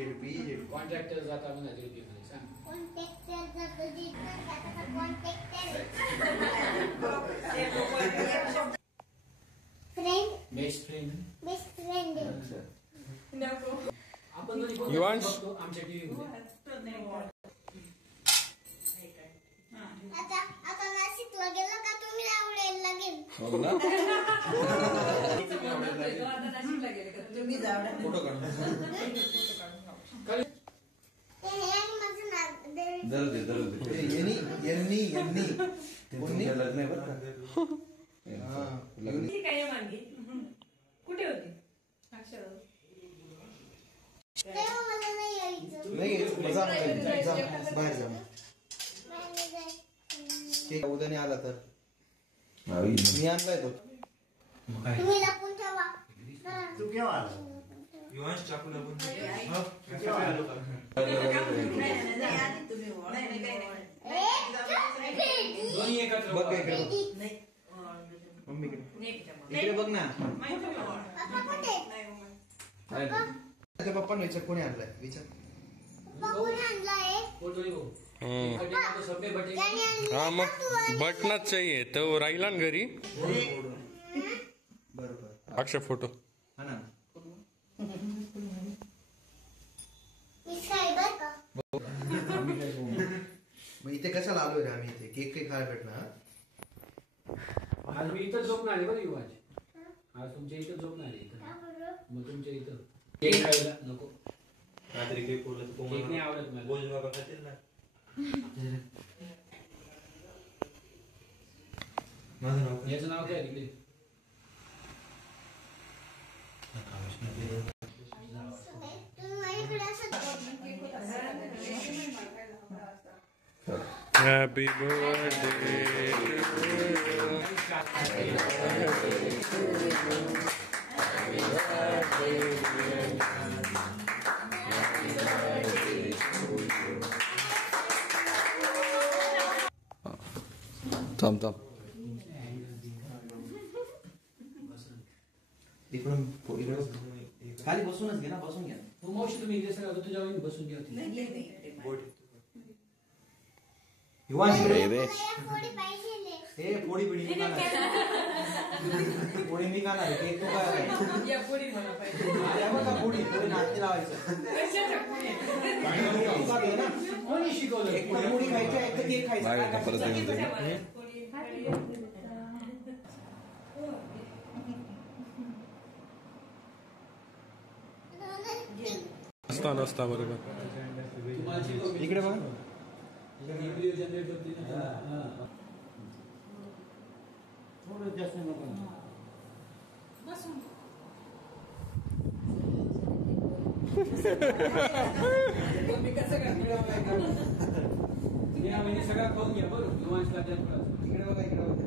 ZP contractor जाता म्हणा ZP मध्ये सांग. कॉन्ट्रॅक्टर जातो जिथं contractor. Friend. Best friend. Best friend. नको. आपण दोन्ही युवांश आमच्या टीव्ही मध्ये. आता नाशिकला गेलो का तुम्ही आवडेल लागेल. हो ना. तुम्ही जावडा फोटो काढून लग्न आहे बरं काय मानगी कुठे होती अक्षर नाही बाहेर जा उद्या नाही आला तर मी आणलाय तो तुम्ही लपून ठेवा. तू केव्हा आला युवांश चाकू लागून दोन्ही एकत्र बघ इकडे मम्मीकडे इकडे बघ ना. त्या पप्पांना विचार कोणी आणलाय विचार. हा मग बटनाच चाहिए तो राहिला ना घरी. बरोबर अक्षय फोटो हा ना. मग इथे कशाला आलोय रे आम्ही इथे केक काही खायला भेटणार. आज मी इथं झोपणार आहे बरं युवाज. आज तुमच्या इथं झोपणार आहे इथं. मग तुमच्या इथं केक खायला नको. रात्री केक बोलला तर केक नाही आवडत मला. बोल बाबा खातील ना. माझं नाव याचं नाव काय तिकडे. Happy birthday थांब थांब. इकडून खाली बसूनच घे ना. बसून घ्या. मावशी तुम्ही इकडे सगळं तुझ्या वहिनी बसून घ्या. हे पोळी पिढी पोळी मी खाणार केक तू काय पोळी नाचते लावायचं. कोणी शिकवलं. एक तर पोळी खायची एक तर केक खायचा. परत नसता नसता बरोबर. इकडे बघा. व्हिडिओ जनरेट होती ना. थोडं जास्त नको. सगळा खाऊन घ्या बरं. युवांशला इकडे बघा इकडे बघा.